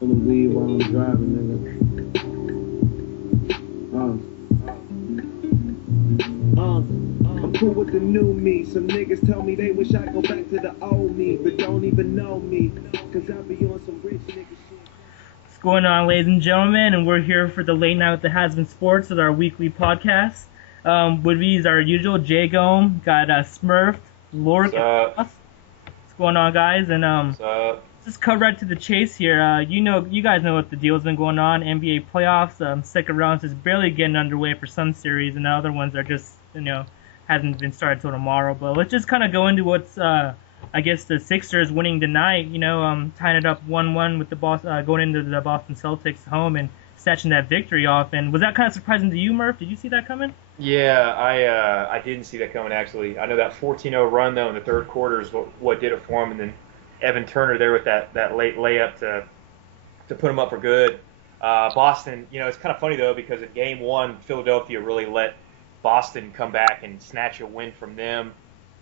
On the weed while I'm driving, nigga. I'm cool with the new me. Some niggas tell me they wish I go back to the old me, but don't even know me. Cause I be on some rich nigga shit. What's going on, ladies and gentlemen? And we're here for the Late Night with the Has-Been Sports with our weekly podcast. With me is our usual Jay Gome, got Smurf, Lord. What's going on, guys? And What's up? just cut right to the chase here. You guys know what the deal's been going on. NBA playoffs, second rounds is barely getting underway for some series, and the other ones are just, hasn't been started till tomorrow. But let's just kind of go into what's, I guess the Sixers winning tonight. Tying it up 1-1 with the going into the Boston Celtics home and snatching that victory off. And was that kind of surprising to you, Murph? Did you see that coming? Yeah, I didn't see that coming actually. I know that 14-0 run though in the third quarter is what did it for him, and then Evan Turner there with that late layup to put him up for good. Boston, it's kind of funny though because in Game 1, Philadelphia really let Boston come back and snatch a win from them.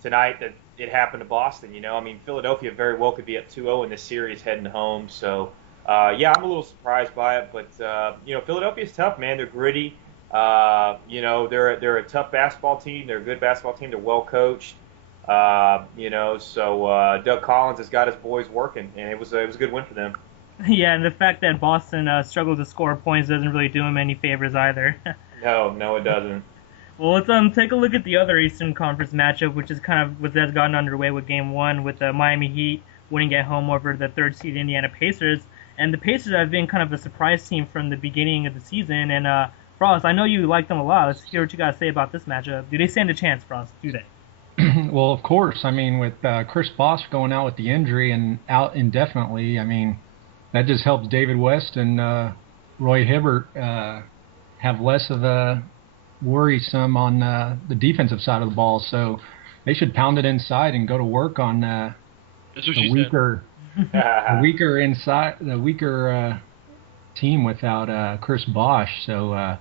Tonight that it happened to Boston. Philadelphia very well could be up 2-0 in this series heading home. So yeah, I'm a little surprised by it, but Philadelphia's tough, man. They're gritty. They're a tough basketball team. They're a good basketball team. They're well coached. So Doug Collins has got his boys working, and it was a good win for them. Yeah, and the fact that Boston struggled to score points doesn't really do them any favors either. No, it doesn't. Well, let's take a look at the other Eastern Conference matchup, which is has gotten underway with Game 1 with the Miami Heat winning at home over the third seed Indiana Pacers. And the Pacers have been kind of a surprise team from the beginning of the season. And Frost, I know you like them a lot. Let's hear what you guys say about this matchup. Do they stand a chance, Frost? Do they? Well, of course. With Chris Bosh going out with the injury and out indefinitely, that just helps David West and Roy Hibbert have less of a worrisome on the defensive side of the ball. So they should pound it inside and go to work on the weaker team without Chris Bosh. So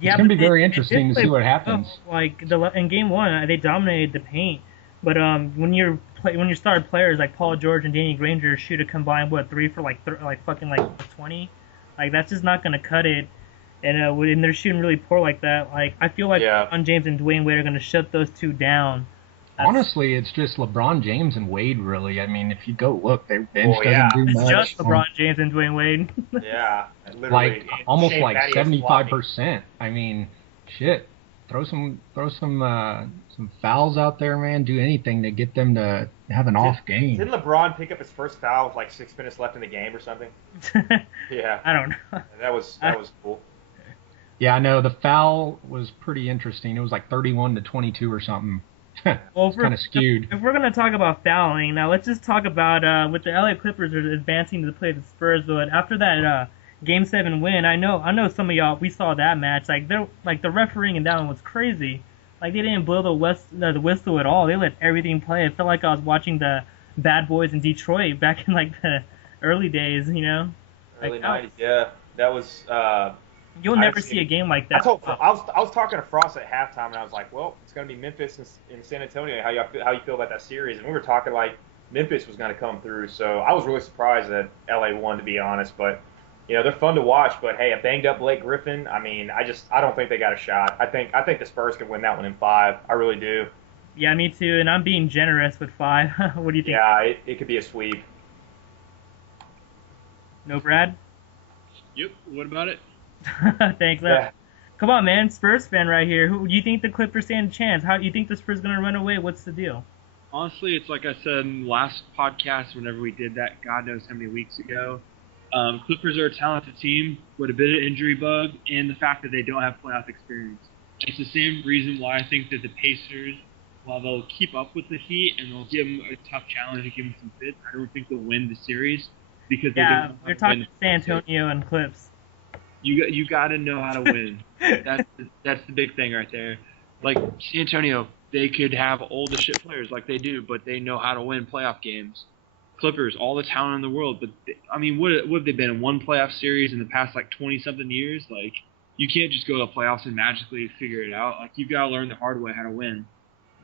it's going to be very interesting to see what happens. In Game 1, they dominated the paint, but when your started players like Paul George and Danny Granger shoot a combined 3 for 20, that's just not going to cut it. And when they're shooting really poor like that, I feel like LeBron James and Dwayne Wade are going to shut those two down. Honestly, it's just LeBron James and Wade, really. If you go look, their bench doesn't do much. It's just LeBron James and Dwayne Wade. Yeah, literally. Almost 75%. Shit. Throw some fouls out there, man. Do anything to get them to have an off game. Didn't LeBron pick up his first foul with 6 minutes left in the game or something? Yeah. I don't know. That was cool. Yeah, I know. The foul was pretty interesting. It was 31-22 or something. Well, it's kind of skewed. If we're going to talk about fouling, now let's just talk about with the LA Clippers are advancing to play the Spurs. But after that Game 7 win, I know some of y'all, we saw that match. The refereeing in that one was crazy. They didn't blow the whistle at all. They let everything play. It felt like I was watching the Bad Boys in Detroit back in the early days, Early 90s, yeah. That was... You'll never see a game like that. I was talking to Frost at halftime, and I was like, well, it's going to be Memphis and San Antonio. How you feel about that series? And we were talking Memphis was going to come through. So I was really surprised that LA won, to be honest. But, they're fun to watch. But, hey, a banged-up Blake Griffin, I don't think they got a shot. I think the Spurs could win that one in 5. I really do. Yeah, me too. And I'm being generous with 5. What do you think? Yeah, it could be a sweep. No, Brad? Yep. What about it? Thanks. Yeah. Come on, man. Spurs fan right here. Who do you think the Clippers stand a chance? How do you think the Spurs going to run away? What's the deal? Honestly, it's like I said in the last podcast whenever we did that, God knows how many weeks ago. Clippers are a talented team with a bit of injury bug and the fact that they don't have playoff experience. It's the same reason why I think that the Pacers, while they'll keep up with the Heat and they'll give them a tough challenge and give them some fits, I don't think they'll win the series because we're talking San Antonio and Clips. You got to know how to win. That's the big thing right there. San Antonio, they could have all the shit players like they do, but they know how to win playoff games. Clippers, all the talent in the world, but what have they been in one playoff series in the past 20-something years? You can't just go to the playoffs and magically figure it out. You've got to learn the hard way how to win.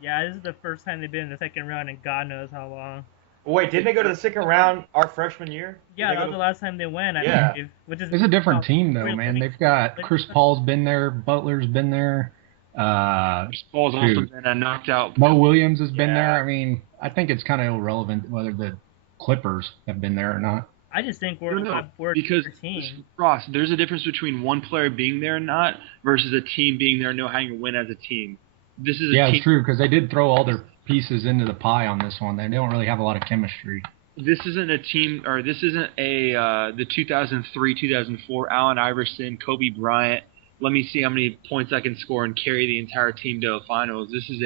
Yeah, this is the first time they've been in the second round in God knows how long. Well, wait, didn't they go to the second round our freshman year? Yeah, that was the last time they went. Yeah. Which is It's a different team, though, really man. They've got Chris Paul's been there, Butler's been there. Chris Paul's also been knocked out. Mo Williams has been Yeah. there. I mean, I think it's kind of irrelevant whether the Clippers have been there or not. I just think we're a because team. Ross, there's a difference between one player being there or not versus a team being there and knowing how to win as a team. This is a team. It's true, because they did throw all their pieces into the pie on this one. They don't really have a lot of chemistry. This isn't a team, or this isn't the 2003-2004 Allen Iverson, Kobe Bryant. Let me see how many points I can score and carry the entire team to the finals. This is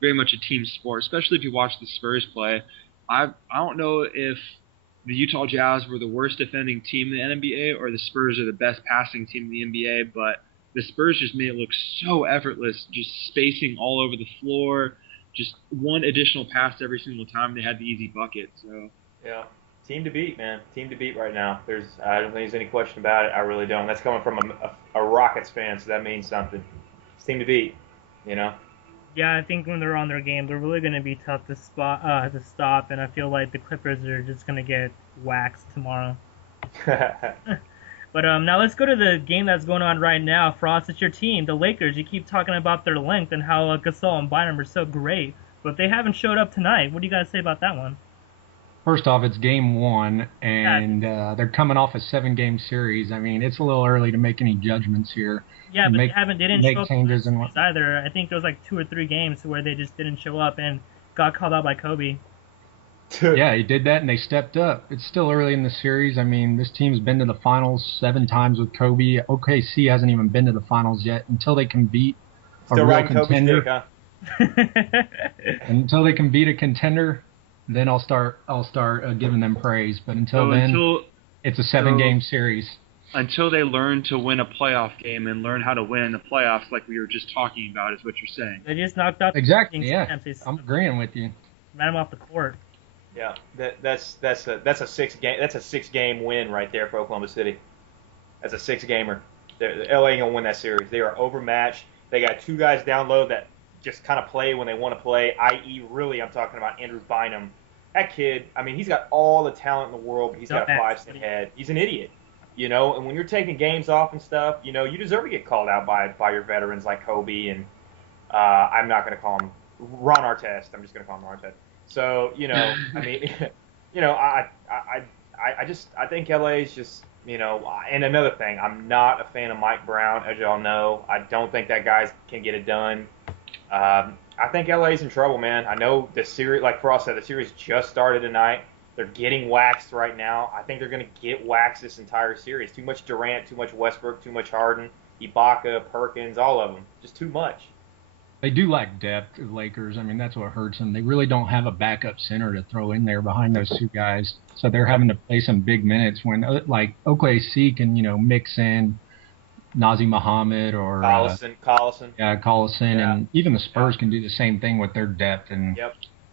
very much a team sport, especially if you watch the Spurs play. I don't know if the Utah Jazz were the worst defending team in the NBA or the Spurs are the best passing team in the NBA, but the Spurs just made it look so effortless, just spacing all over the floor, just one additional pass every single time they had the easy bucket. So yeah, team to beat, man. Team to beat right now. I don't think there's any question about it. I really don't. That's coming from a Rockets fan, so that means something. It's team to beat, you know. Yeah, I think when they're on their game, they're really going to be tough to stop, and I feel like the Clippers are just going to get waxed tomorrow. But now let's go to the game that's going on right now. Frost, it's your team, the Lakers. You keep talking about their length and how Gasol and Bynum are so great, but they haven't showed up tonight. What do you guys say about that one? First off, it's game one, and they're coming off a 7-game series. I mean, it's a little early to make any judgments here. Yeah, but they didn't show up changes and either. I think there was like 2 or 3 games where they just didn't show up and got called out by Kobe. Yeah, he did that, and they stepped up. It's still early in the series. I mean, this team's been to the finals 7 times with Kobe. OKC hasn't even been to the finals yet. Until they can beat a real contender, until they can beat a contender, then I'll start giving them praise. But until it's a 7-game series. Until they learn to win a playoff game and learn how to win in the playoffs, like we were just talking about, is what you're saying. They just knocked out exactly. Yeah, I'm agreeing with you. Ran them off the court. Yeah, that's a 6-game win right there for Oklahoma City. That's a 6-gamer. LA ain't gonna win that series. They are overmatched. They got 2 guys down low that just kind of play when they want to play. I.e., really, I'm talking about Andrew Bynum. That kid, I mean, he's got all the talent in the world, but he's got a 5-cent head. He's an idiot. You know, and when you're taking games off and stuff, you know, you deserve to get called out by your veterans like Kobe and I'm not going to call him Ron Artest. I'm just going to call him Ron Artest. So, you know, I mean, you know, I think LA is just, you know, and another thing, I'm not a fan of Mike Brown, as y'all know. I don't think that guy can get it done. I think LA's in trouble, man. I know the series, like Frost said, the series just started tonight. They're getting waxed right now. I think they're going to get waxed this entire series. Too much Durant, too much Westbrook, too much Harden, Ibaka, Perkins, all of them. Just too much. They do lack depth, the Lakers. I mean, that's what hurts them. They really don't have a backup center to throw in there behind those 2 guys. So they're having to play some big minutes when, like, OKC can, you know, mix in Nazir Muhammad or Collison. Yeah, Collison. Yeah. And even the Spurs can do the same thing with their depth. And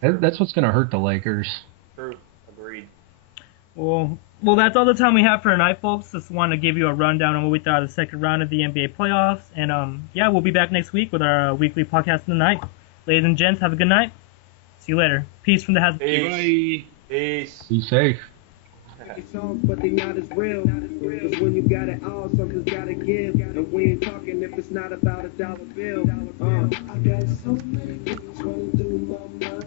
that's what's going to hurt the Lakers. True. Agreed. Well, that's all the time we have for tonight, folks. Just want to give you a rundown on what we thought of the second round of the NBA playoffs. And, we'll be back next week with our weekly podcast of the night. Ladies and gents, have a good night. See you later. Peace from the house. Peace. Be safe. Songs, but they not as real. Cause when you got it all, something's gotta give. And we ain't talking if it's not about $1 bill. I got so many things running through my mind.